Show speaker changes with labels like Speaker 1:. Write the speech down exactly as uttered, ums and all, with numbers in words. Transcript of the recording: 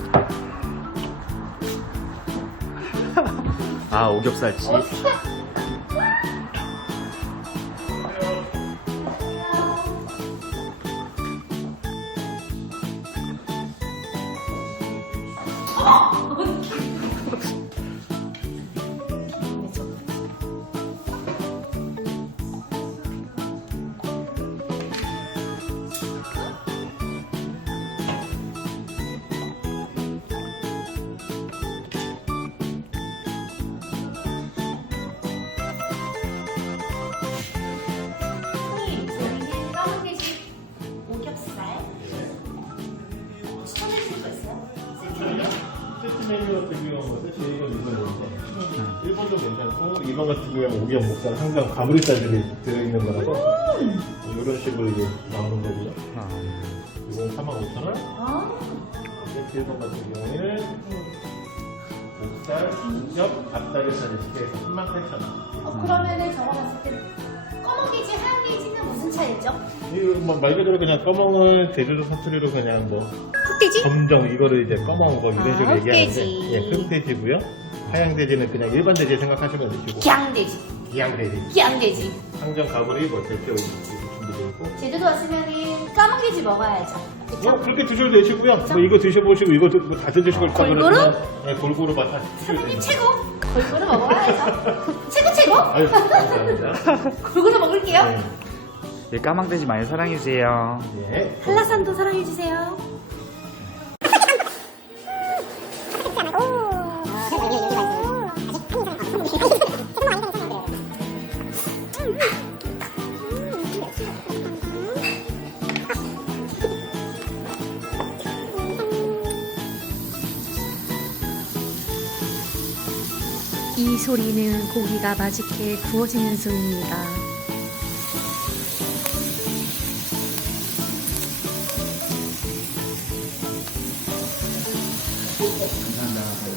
Speaker 1: 아, 오겹살치.
Speaker 2: 세트 메뉴 같은 경우는 저희가 이거는 일본도 괜찮고 일본 같은 경우는 오겹, 목살 항상 가브리살들이 들어있는 거라서 이런 식으로 이제 나오는 거고요. 이건 사만 오천 원. 세트 일본 같은 경우에는 목살, 오겹, 앞다리살을 시켜서 삼만 팔천 원.
Speaker 3: 어, 그러면은 저거 봤을 때 검은 게지, 하얀 게지는 무슨 차이죠?
Speaker 2: 이거 뭐말 그대로 그냥 검은 제주도 사투리로 그냥 뭐
Speaker 3: 흑돼지?
Speaker 2: 검정 이거를 이제 검은 거 이런
Speaker 3: 아,
Speaker 2: 식으로 얘기하는데
Speaker 3: 흑돼지.
Speaker 2: 예, 흑돼지고요. 하양 돼지는 그냥 일반 돼지 생각하시면 되시고
Speaker 3: 기양돼지.
Speaker 2: 기양 돼지,
Speaker 3: 기양돼지.
Speaker 2: 항정 가브리 뭐 대표 준비되어 있고.
Speaker 3: 제주도 왔으면은 까만 게지 먹어야죠. 그쵸?
Speaker 2: 뭐 그렇게 드셔도 되시고요. 뭐 이거 드셔보시고 이거 드- 뭐다 드시고 있다
Speaker 3: 골고루?
Speaker 2: 그러면 네, 골고루 맛다 드셔도
Speaker 3: 사장님
Speaker 2: 됩니다.
Speaker 3: 최고! 골고루 먹어야죠. 최고 최고!
Speaker 2: 아유 감사합니다.
Speaker 3: 골고루 먹을게요.
Speaker 2: 네.
Speaker 1: 예, 까망돼지 많이 사랑해주세요.
Speaker 2: 네.
Speaker 3: 한라산도 사랑해주세요.
Speaker 4: 이 소리는 고기가 맛있게 구워지는 소리입니다.